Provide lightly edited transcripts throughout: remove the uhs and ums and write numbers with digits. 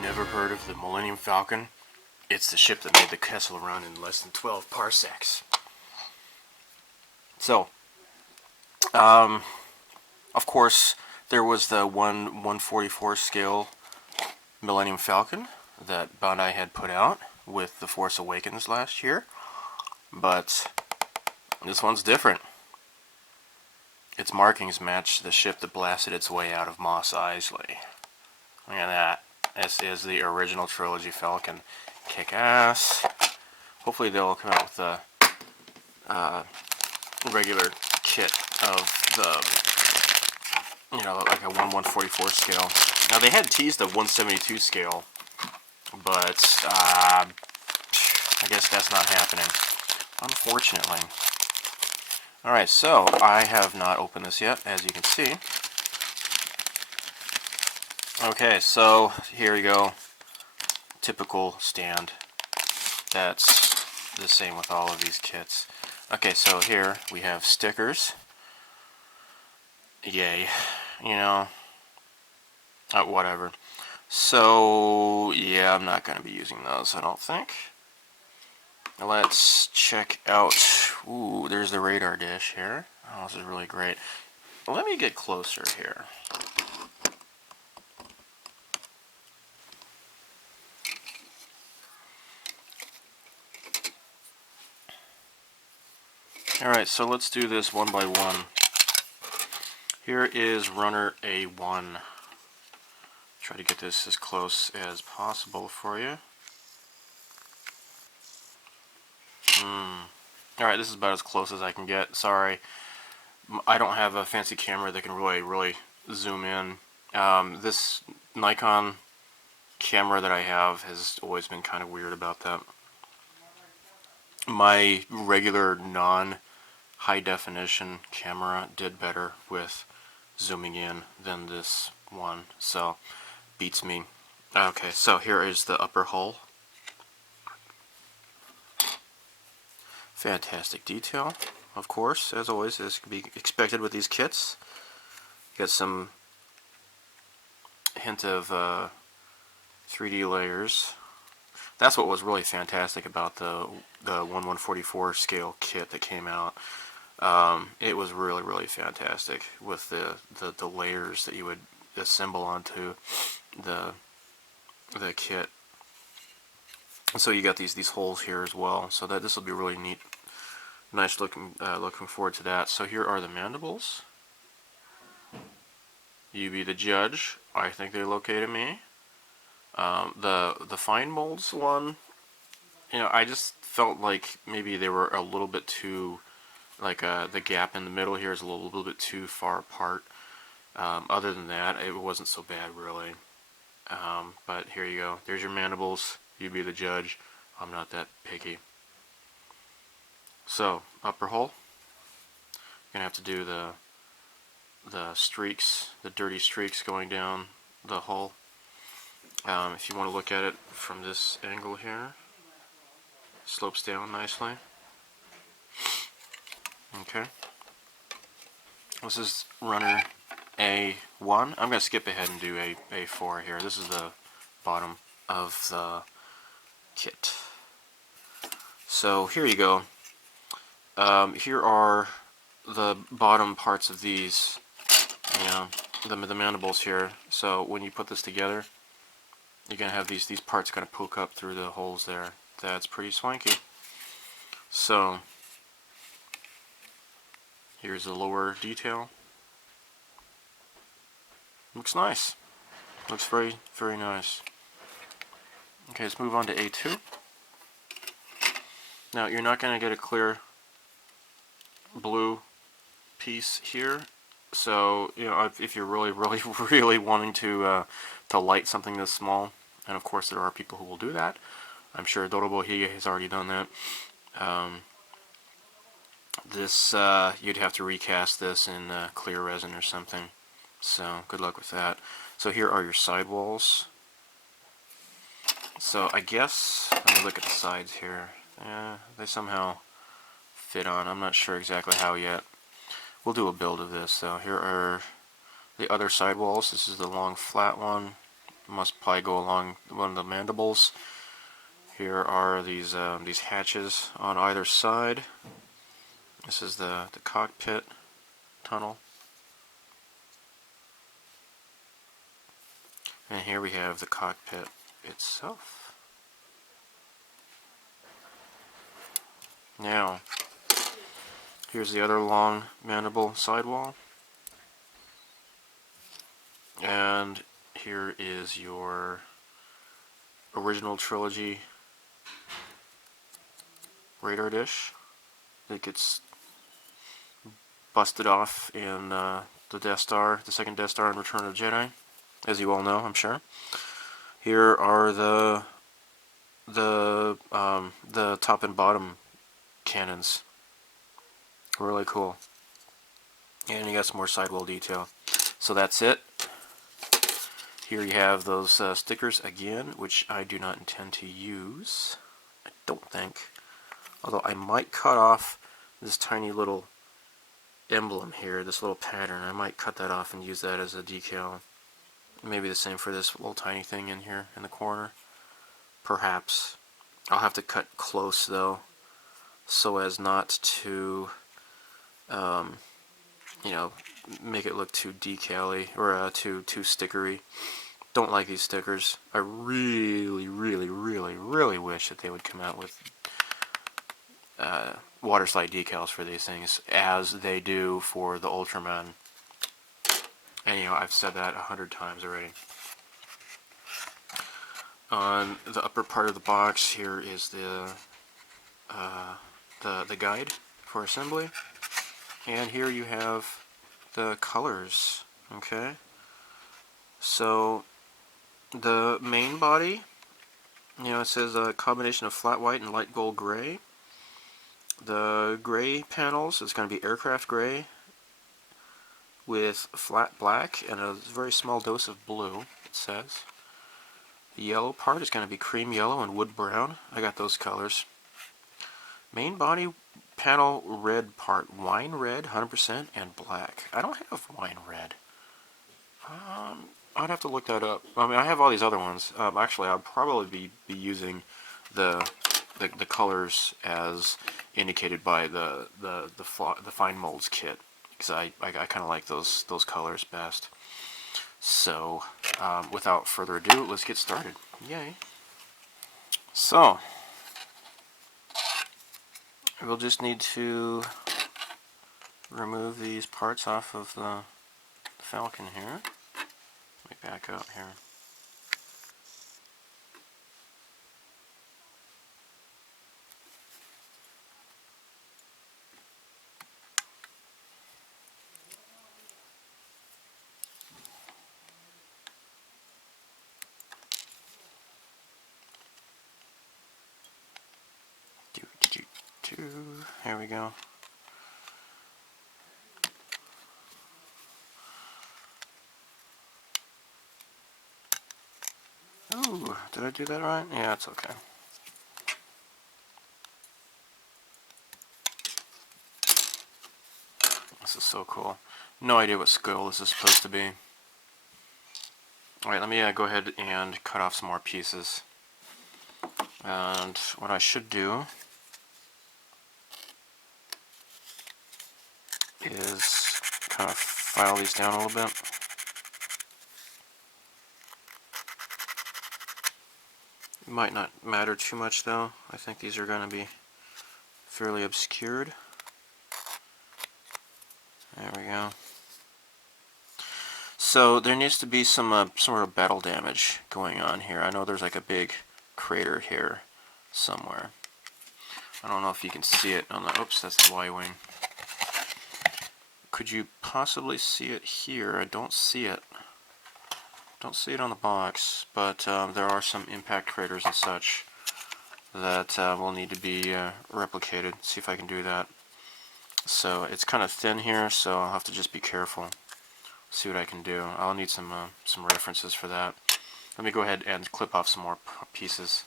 never heard of the Millenium Falcon, it's the ship that made the Kessel run in less than 12 parsecs. So, of course, there was the 1/144 scale Millenium Falcon that Bandai had put out with The Force Awakens last year, but this one's different. Its markings match the ship that blasted its way out of Mos Eisley. Look at that. This is the original trilogy Falcon. Kick ass. Hopefully they'll come out with the regular kit of the, like a 1/144 scale. Now they had teased a 1/72 scale, but I guess that's not happening, unfortunately. Alright, so I have not opened this yet, as you can see. Okay, so here we go. Typical stand. That's the same with all of these kits. Okay, so here we have stickers. Yay. Whatever. So, yeah, I'm not going to be using those, I don't think. Let's check out. Ooh, there's the radar dish here. Oh, this is really great. Let me get closer here. Alright, so let's do this one by one. Here is runner A1. Try to get this as close as possible for you. Alright, this is about as close as I can get. Sorry, I don't have a fancy camera that can really zoom in. This Nikon camera that I have has always been kind of weird about that. My regular non-high definition camera did better with zooming in than this one, so beats me. Okay, so here is the upper hull. Fantastic detail, of course, as always, as can be expected with these kits. Got some hint of 3D layers. That's what was really fantastic about the 1/144 scale kit that came out. It was really fantastic with the layers that you would assemble onto the kit. And so you got these holes here as well, so that this will be really neat, nice looking. Looking forward to that. So here are the mandibles. You be the judge. I think they located me. The fine molds one, I just felt like maybe they were a little bit too, like the gap in the middle here is a little bit too far apart. Other than that, it wasn't so bad really. But here you go. There's your mandibles. You be the judge. I'm not that picky. So, upper hull. You're gonna have to do the streaks, the dirty streaks going down the hull. If you want to look at it from this angle here, slopes down nicely. Okay. This is runner A1. I'm going to skip ahead and do A4 here. This is the bottom of the kit. So here you go. Here are the bottom parts of these, the mandibles here. So when you put this together, you're going to have these parts kind of poke up through the holes there. That's pretty swanky. So here's the lower detail. Looks nice. Looks very nice. Okay, let's move on to A2. Now you're not going to get a clear blue piece here, so if you're really wanting to light something this small, and of course there are people who will do that. I'm sure Dorobo Higa has already done that. This you'd have to recast this in clear resin or something. So good luck with that. So here are your sidewalls. So I guess let me look at the sides here. They somehow fit on. I'm not sure exactly how yet. We'll do a build of this. So here are the other sidewalls. This is the long flat one. must probably go along one of the mandibles. Here are these hatches on either side. This is the cockpit tunnel. And here we have the cockpit itself. Now, here's the other long mandible sidewall. And here is your original trilogy radar dish that gets busted off in the Death Star, the second Death Star in Return of the Jedi, as you all know, I'm sure. Here are the top and bottom cannons. Really cool. And you got some more sidewall detail. So that's it. Here you have those stickers again, which I do not intend to use. I don't think. Although I might cut off this tiny little emblem here, this little pattern. I might cut that off and use that as a decal. Maybe the same for this little tiny thing in here in the corner. Perhaps. I'll have to cut close though, so as not to, you know, make it look too decal-y or too stickery. Don't like these stickers. I really, really, really, really wish that they would come out with water slide decals for these things, as they do for the Ultraman. And you know, I've said that 100 times already. On the upper part of the box here is the guide for assembly, and here you have the colors. Okay, so the main body, you know, it says a combination of flat white and light gold gray. The gray panels is going to be aircraft gray with flat black and a very small dose of blue, it says. The yellow part is going to be cream yellow and wood brown. I got those colors. Main body panel red part, wine red 100% and black. I don't have wine red. I'd have to look that up. I mean, I have all these other ones. Actually, I'll probably be using the colors as indicated by the fine molds kit, because I kind of like those colors best. So, without further ado, let's get started. Yay! So, we'll just need to remove these parts off of the Falcon here. Let me back up here. Here we go. Ooh, did I do that right? Yeah, it's okay. This is so cool. No idea what scale this is supposed to be. Alright, let me go ahead and cut off some more pieces. And what I should do is kind of file these down a little bit. It might not matter too much though. I think these are going to be fairly obscured. There we go. So there needs to be some sort of battle damage going on here. I know there's like a big crater here somewhere. I don't know if you can see it on the... Oops, that's the Y-wing. Could you possibly see it here? I don't see it. Don't see it on the box, but there are some impact craters and such that will need to be replicated. See if I can do that. So it's kind of thin here, so I'll have to just be careful. See what I can do. I'll need some references for that. Let me go ahead and clip off some more pieces.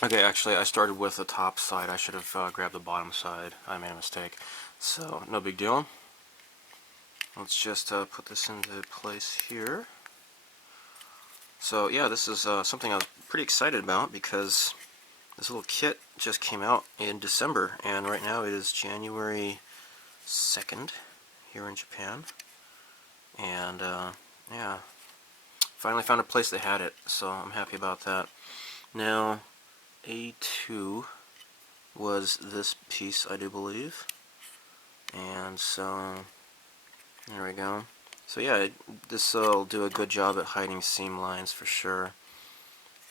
Okay, actually I started with the top side. I should have grabbed the bottom side. I made a mistake. So, no big deal. let's just put this into place here. So yeah, this is something I was pretty excited about because this little kit just came out in December, and right now it is January 2nd here in Japan. And yeah, finally found a place that had it, so I'm happy about that. Now, A2 was this piece, I do believe. And so, there we go. So yeah, this will do a good job at hiding seam lines for sure.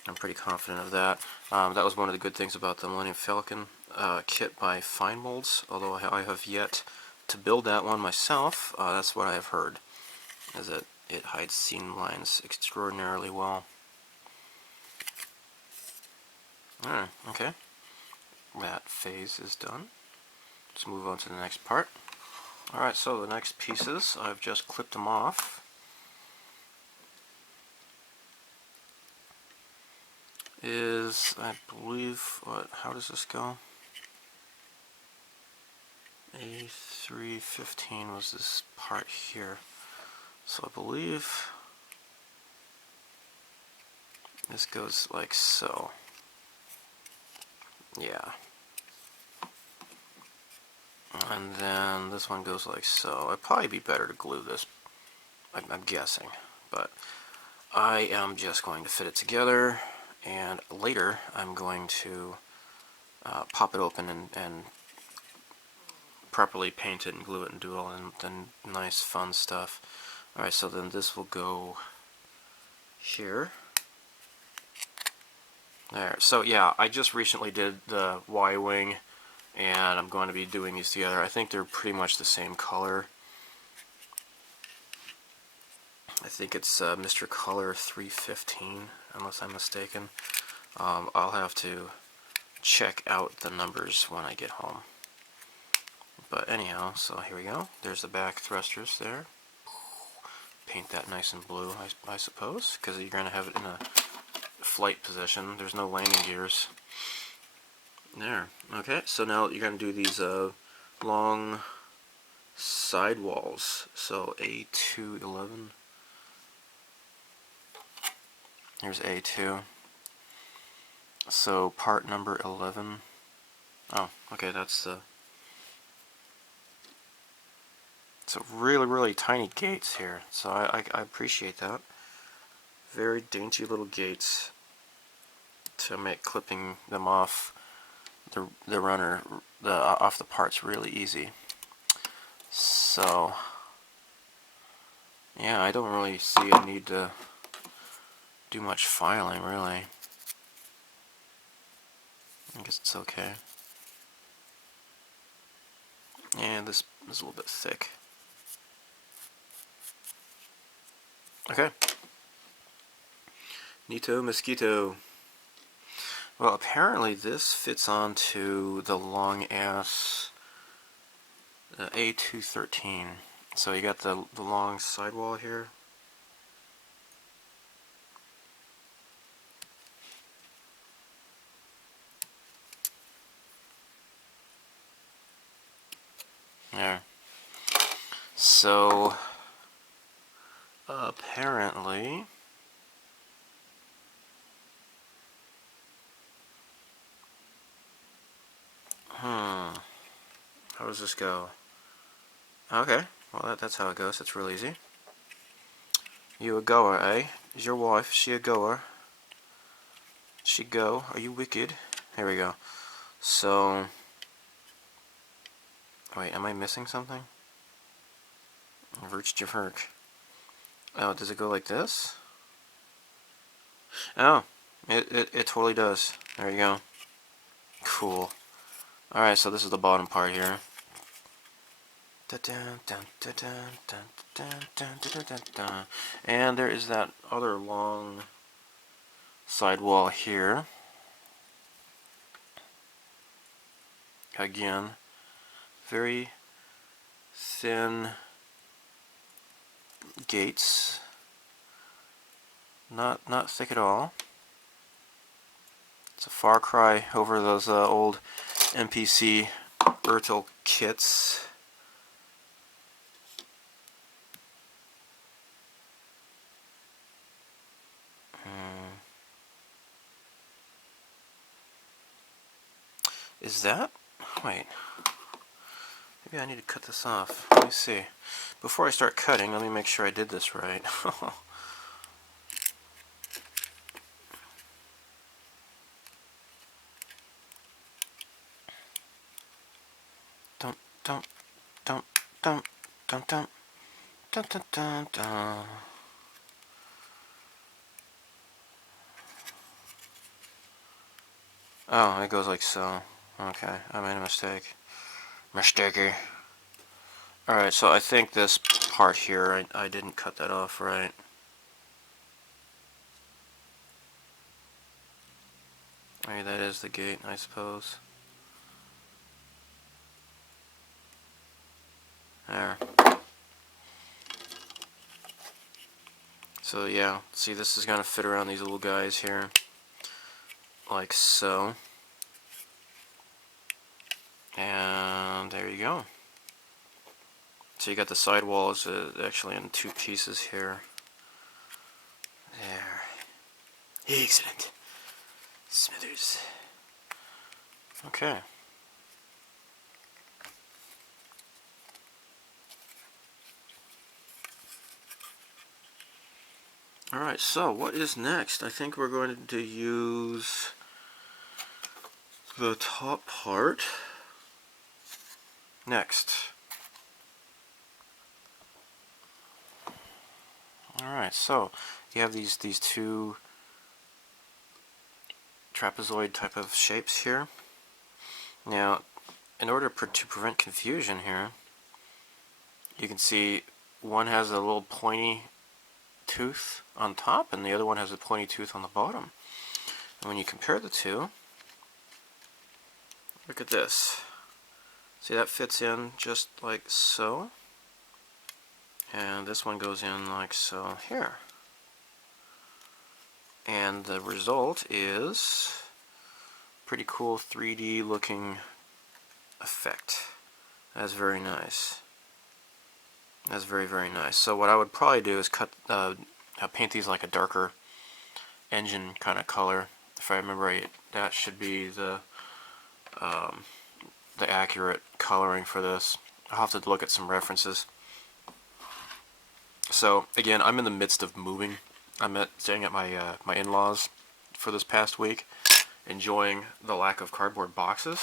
I'm pretty confident of that. That was one of the good things about the Millenium Falcon kit by Fine Molds, although I have yet to build that one myself. That's what I have heard, is that it hides seam lines extraordinarily well. Alright, okay. That phase is done. Let's move on to the next part. Alright, so the next pieces, I've just clipped them off. Is, I believe, how does this go? A315 was this part here. So I believe this goes like so. Yeah. And then this one goes like so. It'd probably be better to glue this, I'm guessing. But I am just going to fit it together, and later I'm going to pop it open and properly paint it and glue it and do all the nice fun stuff. Alright, so then this will go here. There. So yeah, I just recently did the Y-wing, and I'm going to be doing these together. I think they're pretty much the same color. I think it's Mr. Color 315, unless I'm mistaken. I'll have to check out the numbers when I get home. But anyhow, so here we go. There's the back thrusters there. Paint that nice and blue, I suppose, because you're going to have it in a flight position. There's no landing gears. There. Okay, so now you're going to do these long sidewalls. So A211. Here's A2. So part number 11. Oh, okay, that's the... So really tiny gates here. So I appreciate that. Very dainty little gates to make clipping them off the runner, off the parts really easy. So yeah, I don't really see a need to do much filing, really. I guess it's okay. And this is a little bit thick. Okay. Nito Mosquito. Well, apparently this fits onto the long ass A213. So you got the long sidewall here. There. So apparently how does this go? Okay, well that's how it goes. It's real easy. You a goer, eh? Is your wife, she a goer? She go? Are you wicked? Here we go. So, wait, am I missing something? Verk. Oh, does it go like this? Oh, it totally does. There you go. Cool. Alright, so this is the bottom part here. And there is that other long sidewall here. Again, very thin gates. Not thick at all. It's a far cry over those old MPC Ertl kits. Is that? Wait. Maybe I need to cut this off. Let me see. Before I start cutting, let me make sure I did this right. Don't, don't, don't, don't, don't, don't, don't, don't, don't, don't. Oh, it goes like so. Okay, I made a mistake. Mistake. Alright, so I think this part here, I didn't cut that off right. Maybe that is the gate, I suppose. There. So yeah, see, this is going to fit around these little guys here. Like so. And there you go. So you got the sidewalls actually in two pieces here. There. Excellent. Smithers. Okay. Alright, so what is next? I think we're going to use the top part next. Alright, so you have these two trapezoid type of shapes here. Now, in order to prevent confusion here, you can see one has a little pointy tooth on top and the other one has a pointy tooth on the bottom. And when you compare the two, look at this. See, that fits in just like so. And this one goes in like so here. And the result is pretty cool 3D looking effect. That's very nice. That's very, very nice. So what I would probably do is paint these like a darker engine kind of color. If I remember right, that should be the accurate coloring for this. I'll have to look at some references. So again, I'm in the midst of moving. I'm staying at my my in-laws for this past week, enjoying the lack of cardboard boxes.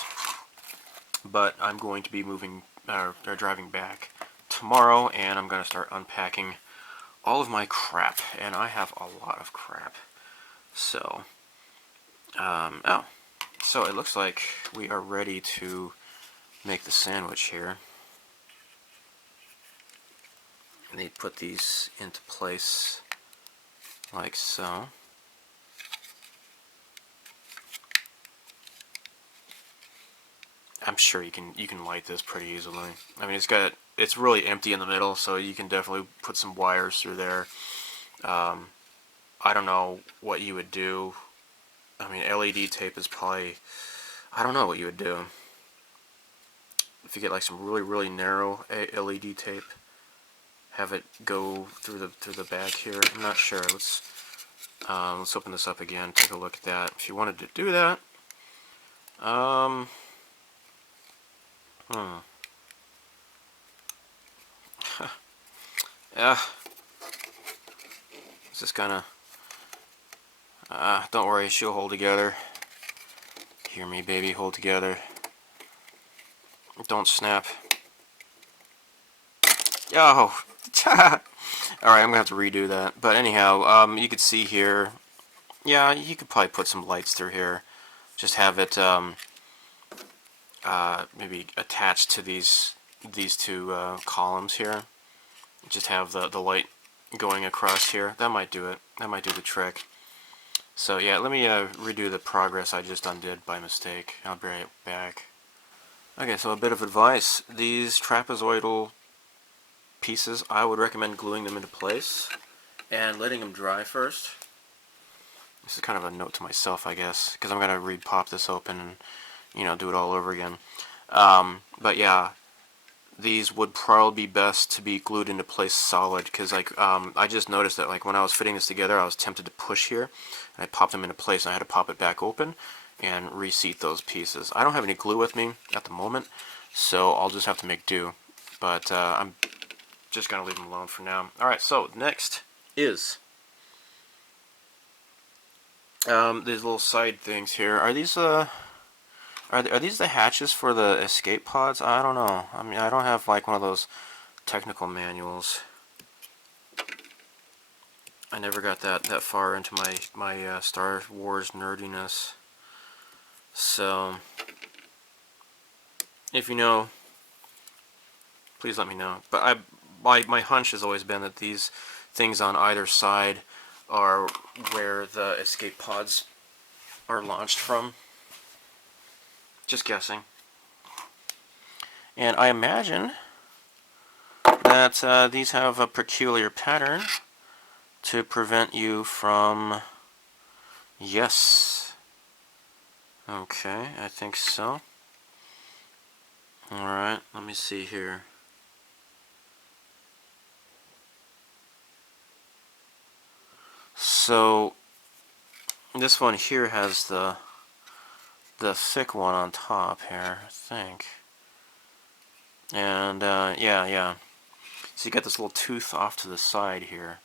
But I'm going to be moving or driving back tomorrow, and I'm going to start unpacking all of my crap, and I have a lot of crap. So, so it looks like we are ready to make the sandwich here. And they put these into place like so. I'm sure you can light this pretty easily. I mean, it's really empty in the middle, so you can definitely put some wires through there. I don't know what you would do. I mean, LED tape is probably, I don't know what you would do. If you get like some really narrow LED tape, have it go through the back here. I'm not sure. Let's open this up again. Take a look at that. If you wanted to do that, yeah. It's just gonna. Don't worry, she'll hold together. Hear me, baby, hold together. Don't snap. Yo! Alright, I'm gonna have to redo that. But anyhow, you could see here, yeah, you could probably put some lights through here. Just have it, maybe attached to these two columns here. Just have the light going across here. That might do it. That might do the trick. So yeah, let me redo the progress I just undid by mistake. I'll be right back. Okay, so a bit of advice. These trapezoidal pieces, I would recommend gluing them into place and letting them dry first. This is kind of a note to myself, I guess, because I'm going to re-pop this open and, you know, do it all over again. But yeah, these would probably be best to be glued into place solid, because like I just noticed that like when I was fitting this together, I was tempted to push here, and I popped them into place, and I had to pop it back open, and reseat those pieces. I don't have any glue with me at the moment, so I'll just have to make do. But I'm just going to leave them alone for now. Alright, so next is these little side things here. Are these are these the hatches for the escape pods? I don't know. I mean, I don't have like one of those technical manuals. I never got that far into my Star Wars nerdiness. So, if you know, please let me know. But my hunch has always been that these things on either side are where the escape pods are launched from. Just guessing. And I imagine that these have a peculiar pattern to prevent you from... Yes. Okay, I think so. Alright, let me see here. So, this one here has the thick one on top here, I think. And, yeah. So you get this little tooth off to the side here.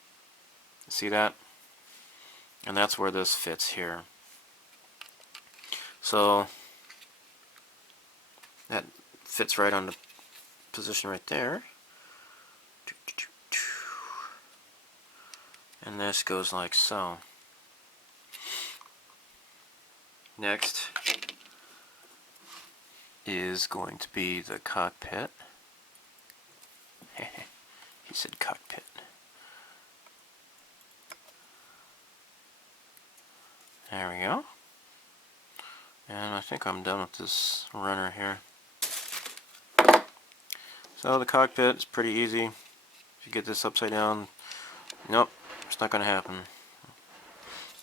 See that? And that's where this fits here. So that fits right on the position right there. And this goes like so. Next is going to be the cockpit. He said cockpit. There we go. And I think I'm done with this runner here. So the cockpit is pretty easy. If you get this upside down, nope, it's not going to happen.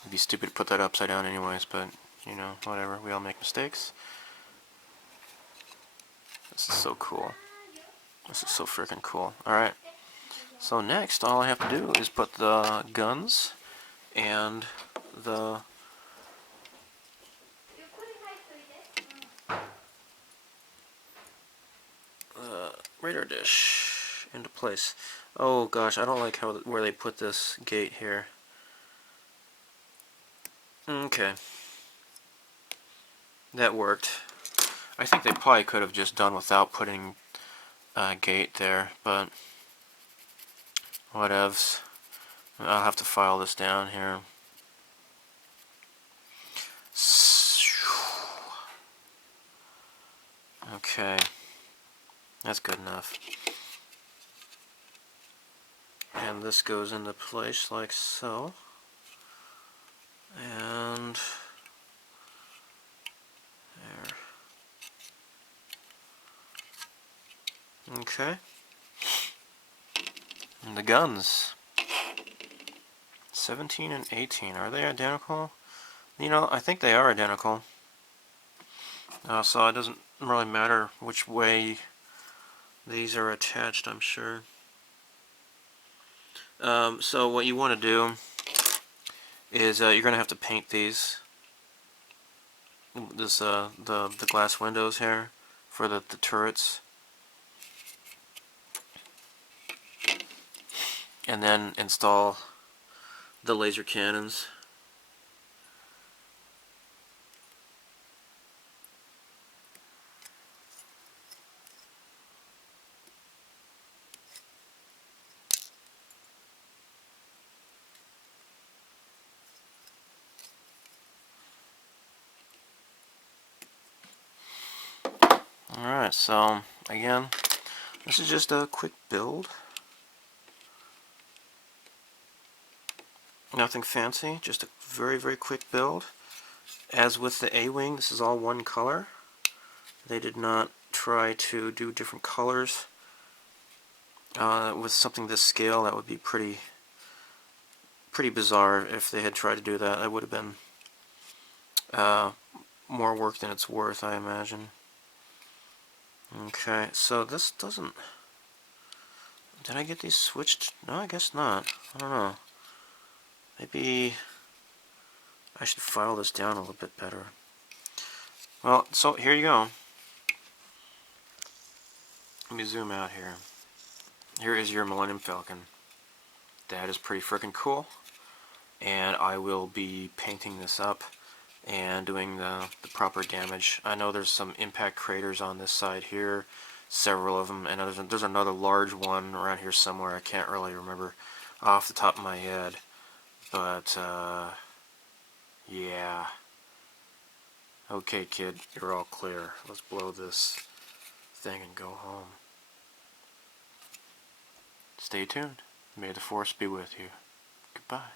It'd be stupid to put that upside down anyways, but, you know, whatever. We all make mistakes. This is so cool. This is so freaking cool. Alright. So next, all I have to do is put the guns and the radar dish into place. Oh gosh, I don't like where they put this gate here. Okay. That worked. I think they probably could have just done without putting a gate there, but whatevs. I'll have to file this down here. Okay. That's good enough. And this goes into place like so. And there. Okay. And the guns. 17 and 18. Are they identical? You know, I think they are identical. So it doesn't really matter which way these are attached, I'm sure. So what you want to do is you're going to have to paint these. The glass windows here for the turrets. And then install the laser cannons. Alright, so again, this is just a quick build. Nothing fancy, just a very, very quick build. As with the A-Wing, this is all one color. They did not try to do different colors. With something this scale, that would be pretty bizarre if they had tried to do that. That would have been more work than it's worth, I imagine. Okay, so this doesn't... Did I get these switched? No, I guess not. I don't know. Maybe I should file this down a little bit better. Well, so here you go. Let me zoom out here. Here is your Millennium Falcon. That is pretty freaking cool. And I will be painting this up and doing the proper damage. I know there's some impact craters on this side here, several of them, and there's another large one around here somewhere. I can't really remember off the top of my head, but yeah. Okay, kid, you're all clear. Let's blow this thing and go home. Stay tuned. May the force be with you. Goodbye.